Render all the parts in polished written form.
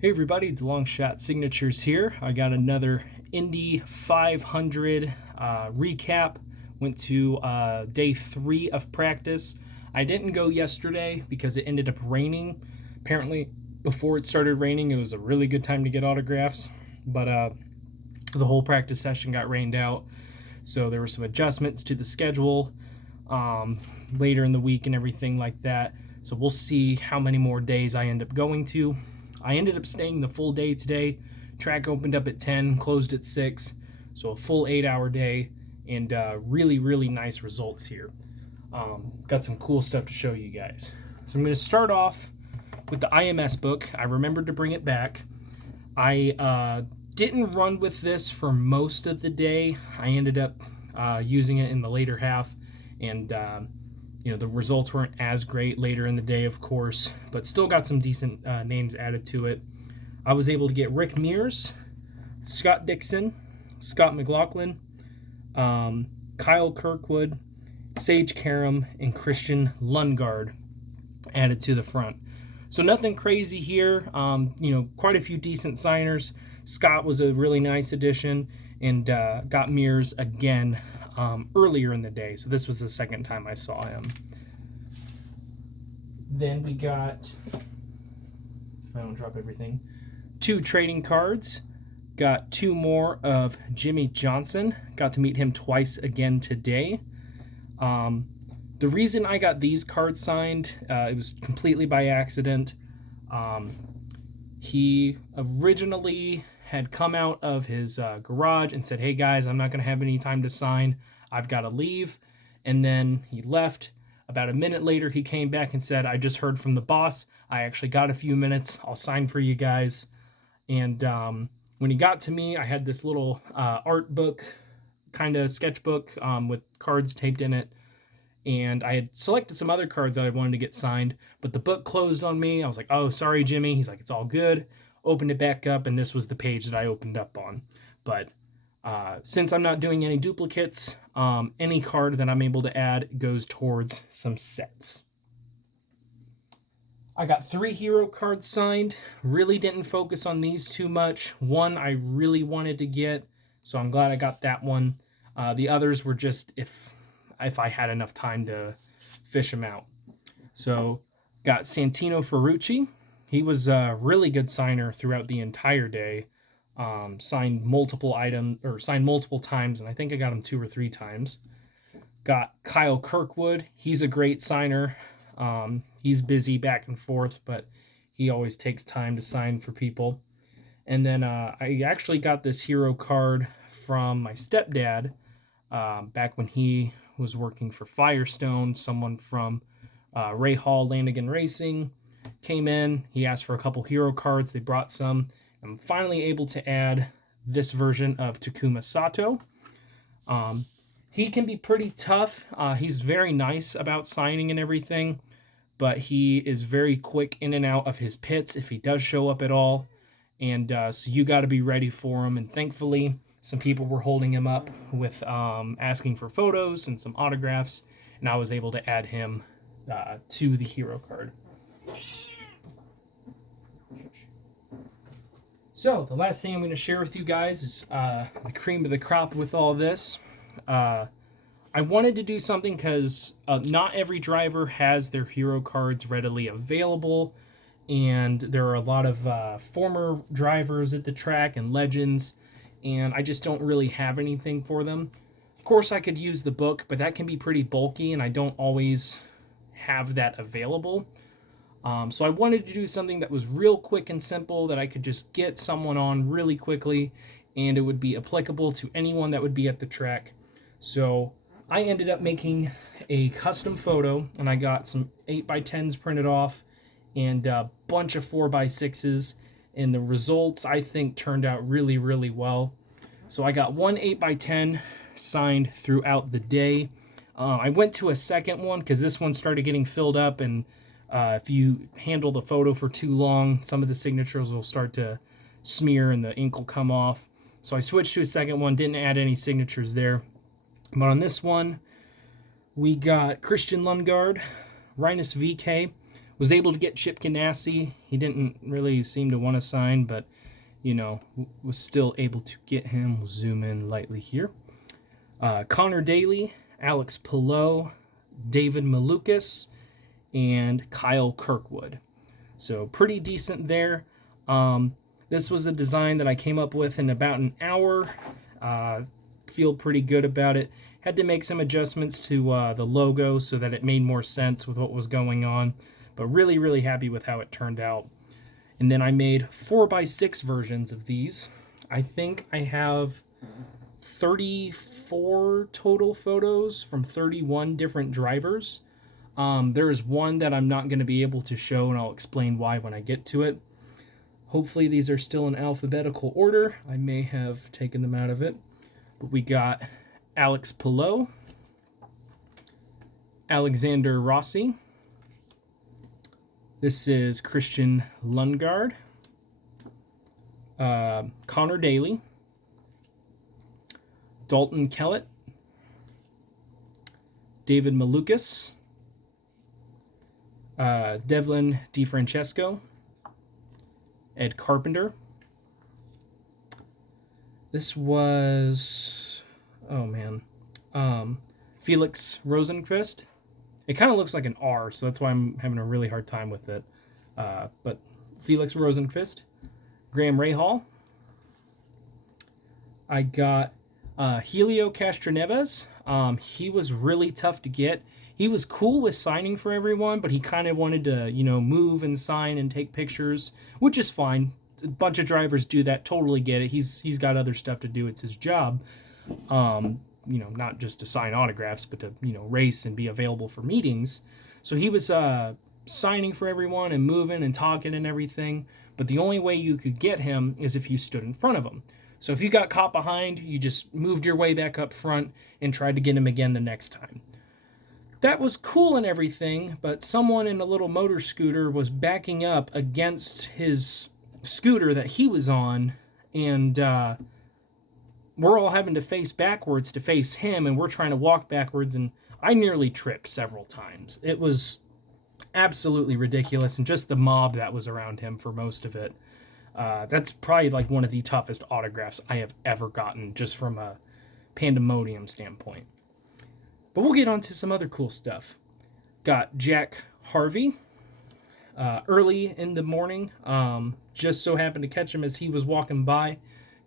Hey everybody, it's Long Shot Signatures here. I got another Indy 500 recap. Went to day 3 of practice. I didn't go yesterday because it ended up raining. Apparently, before it started raining, it was a really good time to get autographs. But the whole practice session got rained out. So there were some adjustments to the schedule later in the week and everything like that. So we'll see how many more days I end up going to. I ended up staying the full day today. Track opened up at 10, closed at 6, so a full 8-hour day, and really nice results here. Got some cool stuff to show you guys. So I'm going to start off with the Ims Book. I remembered to bring it back. I didn't run with this for most of the day. I ended up using it in the later half, and the results weren't as great later in the day, of course, but still got some decent names added to it. I was able to get Rick Mears, Scott Dixon, Scott McLaughlin, Kyle Kirkwood, Sage Karam, and Christian Lungard added to the front. So nothing crazy here. Quite a few decent signers. Scott was a really nice addition, and got Mears again earlier in the day. So this was the second time I saw him. Then we got, if I don't drop everything, 2 trading cards. Got 2 more of Jimmy Johnson. Got to meet him twice again today. The reason I got these cards signed, it was completely by accident. He originally had come out of his garage and said, "Hey guys, I'm not going to have any time to sign. I've got to leave." And then he left. About a minute later, he came back and said, "I just heard from the boss. I actually got a few minutes. I'll sign for you guys." And when he got to me, I had this little art book, kind of sketchbook with cards taped in it. And I had selected some other cards that I wanted to get signed, but the book closed on me. I was like, "Oh, sorry, Jimmy." He's like, "It's all good." Opened it back up, and this was the page that I opened up on. But since I'm not doing any duplicates, any card that I'm able to add goes towards some sets. I got 3 hero cards signed. Really didn't focus on these too much. One I really wanted to get, so I'm glad I got that one. The others were just if I had enough time to fish them out. So got Santino Ferrucci. He was a really good signer throughout the entire day. Signed multiple times, and I think I got him 2 or 3 times. Got Kyle Kirkwood. He's a great signer. He's busy back and forth, but he always takes time to sign for people. And then I actually got this hero card from my stepdad back when he was working for Firestone. Someone from Ray Hall Lanigan Racing came in. He asked for a couple hero cards. They brought some. I'm finally able to add this version of Takuma Sato. He can be pretty tough. He's very nice about signing and everything, but he is very quick in and out of his pits if he does show up at all. And so you got to be ready for him. And thankfully, some people were holding him up with asking for photos and some autographs, and I was able to add him to the hero card. So the last thing I'm going to share with you guys is the cream of the crop with all this. I wanted to do something because not every driver has their hero cards readily available, and there are a lot of former drivers at the track and legends, and I just don't really have anything for them. Of course, I could use the book, but that can be pretty bulky, and I don't always have that available. So I wanted to do something that was real quick and simple, that I could just get someone on really quickly, and it would be applicable to anyone that would be at the track. So I ended up making a custom photo, and I got some 8x10s printed off and a bunch of 4x6s, and the results I think turned out really well. So I got one 8x10 signed throughout the day. I went to a second one because this one started getting filled up, and if you handle the photo for too long, some of the signatures will start to smear and the ink will come off. So I switched to a second one, didn't add any signatures there. But on this one, we got Christian Lungard, Rinus VK, Was able to get Chip Ganassi. He didn't really seem to want to sign, but, was still able to get him. We'll zoom in lightly here. Connor Daly, Alex Pillow, David Malukas, and Kyle Kirkwood. So pretty decent there. This was a design that I came up with in about an hour. Feel pretty good about it. Had to make some adjustments to the logo so that it made more sense with what was going on. But really, really happy with how it turned out. And then I made 4x6 versions of these. I think I have 34 total photos from 31 different drivers. There is one that I'm not going to be able to show, and I'll explain why when I get to it. Hopefully these are still in alphabetical order. I may have taken them out of it. But we got Alex Pillow, Alexander Rossi. This is Christian Lungard, Connor Daly, Dalton Kellett, David Malukas, Devlin DeFrancesco, Ed Carpenter. This was, Felix Rosenqvist. It kind of looks like an R, so that's why I'm having a really hard time with it. But Felix Rosenqvist, Graham Rahal. I got Helio Castroneves. He was really tough to get. He was cool with signing for everyone, but he kind of wanted to, move and sign and take pictures, which is fine. A bunch of drivers do that. Totally get it. He's got other stuff to do. It's his job. Not just to sign autographs, but to, race and be available for meetings. So he was signing for everyone and moving and talking and everything. But the only way you could get him is if you stood in front of him. So if you got caught behind, you just moved your way back up front and tried to get him again the next time. That was cool and everything, but someone in a little motor scooter was backing up against his scooter that he was on, and we're all having to face backwards to face him, and we're trying to walk backwards, and I nearly tripped several times. It was absolutely ridiculous, and just the mob that was around him for most of it. That's probably like one of the toughest autographs I have ever gotten, just from a pandemonium standpoint. But we'll get on to some other cool stuff. Got Jack Harvey early in the morning. Just so happened to catch him as he was walking by.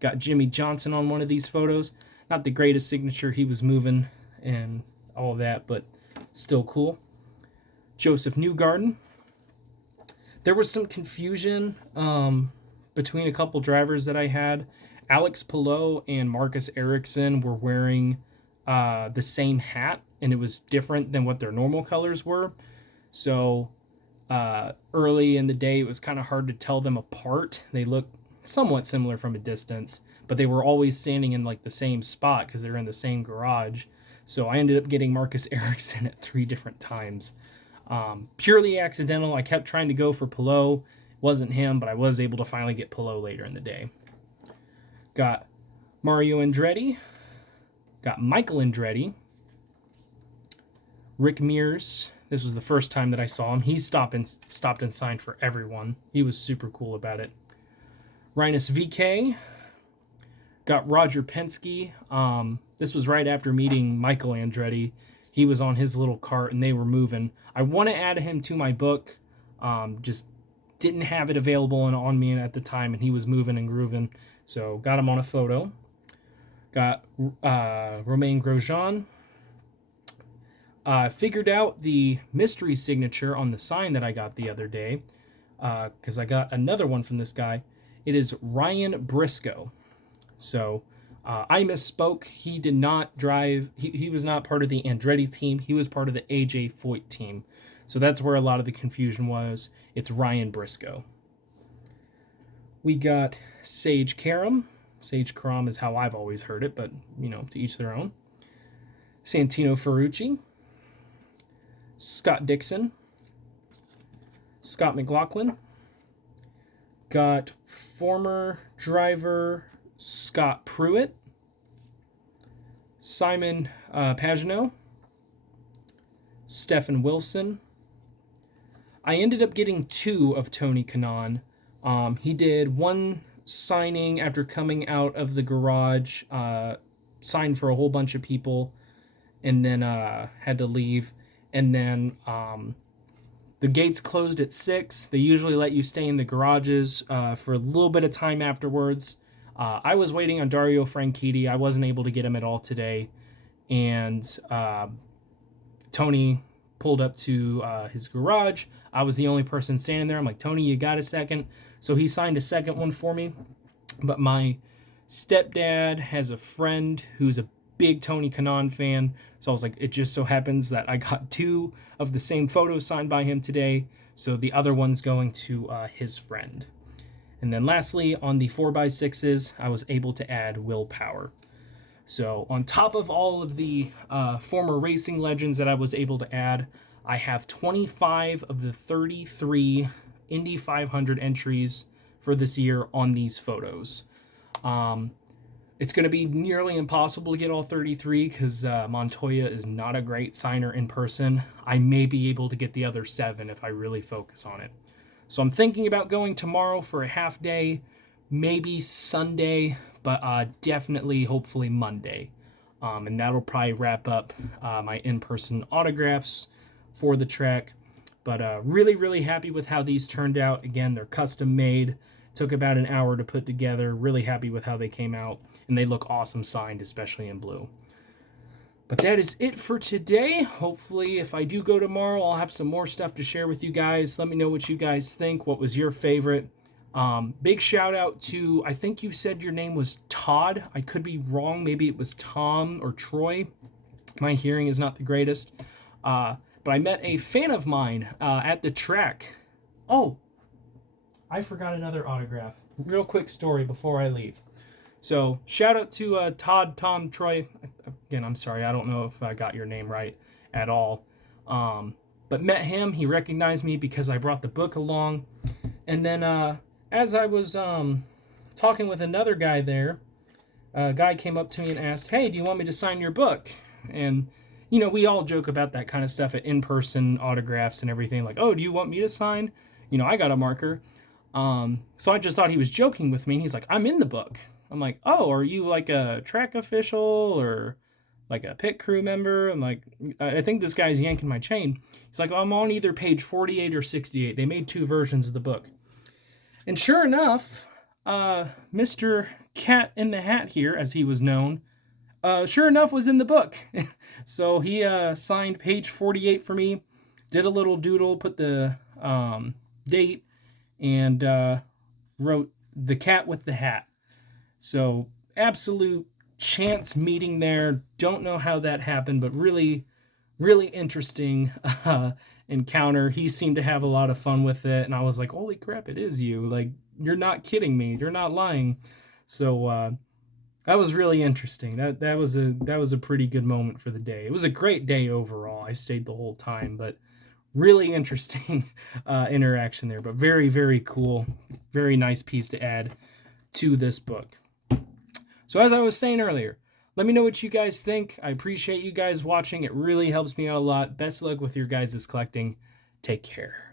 Got Jimmy Johnson on one of these photos. Not the greatest signature, he was moving and all of that, but still cool. Joseph Newgarden. There was some confusion between a couple drivers that I had. Alex Pillow and Marcus Ericsson were wearing the same hat, and it was different than what their normal colors were. So early in the day, it was kind of hard to tell them apart. They looked somewhat similar from a distance, but they were always standing in like the same spot because they're in the same garage. So I ended up getting Marcus Ericsson at 3 different times. Purely accidental. I kept trying to go for Pillow. Wasn't him, but I was able to finally get Pillow later in the day. Got Mario Andretti. Got Michael Andretti. Rick Mears. This was the first time that I saw him. He stopped and signed for everyone. He was super cool about it. Rinus VK. Got Roger Penske. This was right after meeting Michael Andretti. He was on his little cart and they were moving. I want to add him to my book. Just didn't have it available on me at the time, and he was moving and grooving. So got him on a photo. Got Romain Grosjean. Figured out the mystery signature on the sign that I got the other day, because I got another one from this guy. It is Ryan Briscoe. So I misspoke. He did not drive. He was not part of the Andretti team. He was part of the AJ Foyt team. So that's where a lot of the confusion was. It's Ryan Briscoe. We got Sage Karam. Sage Karam is how I've always heard it, but, to each their own. Santino Ferrucci. Scott Dixon. Scott McLaughlin. Got former driver Scott Pruitt. Simon Pagenaud. Stephen Wilson. I ended up getting 2 of Tony Kanaan. He did one signing after coming out of the garage, signed for a whole bunch of people, and then had to leave. And then the gates closed at 6. They usually let you stay in the garages for a little bit of time afterwards. I was waiting on Dario Franchitti. I wasn't able to get him at all today. And Tony pulled up to his garage. I was the only person standing there. I'm like, Tony, you got a second? So he signed a second one for me. But my stepdad has a friend who's a big Tony Kanaan fan. So I was like, it just so happens that I got 2 of the same photos signed by him today. So the other one's going to his friend. And then lastly, on the 4x6s, I was able to add willpower. So on top of all of the former racing legends that I was able to add, I have 25 of the 33 Indy 500 entries for this year on these photos. It's going to be nearly impossible to get all 33 because Montoya is not a great signer in person. I may be able to get the other 7 if I really focus on it. So I'm thinking about going tomorrow for a half day, maybe Sunday, but definitely, hopefully Monday. And that'll probably wrap up my in-person autographs for the track. But really, really happy with how these turned out. Again, they're custom made. Took about an hour to put together. Really happy with how they came out. And they look awesome signed, especially in blue. But that is it for today. Hopefully, if I do go tomorrow, I'll have some more stuff to share with you guys. Let me know what you guys think. What was your favorite? Big shout out to, I think you said your name was Todd. I could be wrong. Maybe it was Tom or Troy. My hearing is not the greatest. But I met a fan of mine at the track. Oh, I forgot another autograph. Real quick story before I leave. So shout out to Todd, Tom, Troy. Again, I'm sorry. I don't know if I got your name right at all. But met him. He recognized me because I brought the book along. And then as I was talking with another guy there, a guy came up to me and asked, hey, do you want me to sign your book? And, you know, we all joke about that kind of stuff at in-person autographs and everything. Like, oh, do you want me to sign? You know, I got a marker. So I just thought he was joking with me. And he's like, I'm in the book. I'm like, oh, are you like a track official or like a pit crew member? I'm like, I think this guy's yanking my chain. He's like, I'm on either page 48 or 68. They made 2 versions of the book. And sure enough, Mr. Cat in the Hat here, as he was known, sure enough was in the book. So he signed page 48 for me, did a little doodle, put the date, and wrote the cat with the hat. So absolute chance meeting there. Don't know how that happened, but really, really interesting encounter. He seemed to have a lot of fun with it, and I was like, holy crap, it is you. Like, you're not kidding me. You're not lying. So that was really interesting. That was a pretty good moment for the day. It was a great day overall. I stayed the whole time, but really interesting interaction there. But very, very cool. Very nice piece to add to this book. So as I was saying earlier, let me know what you guys think. I appreciate you guys watching. It really helps me out a lot. Best of luck with your guys' collecting. Take care.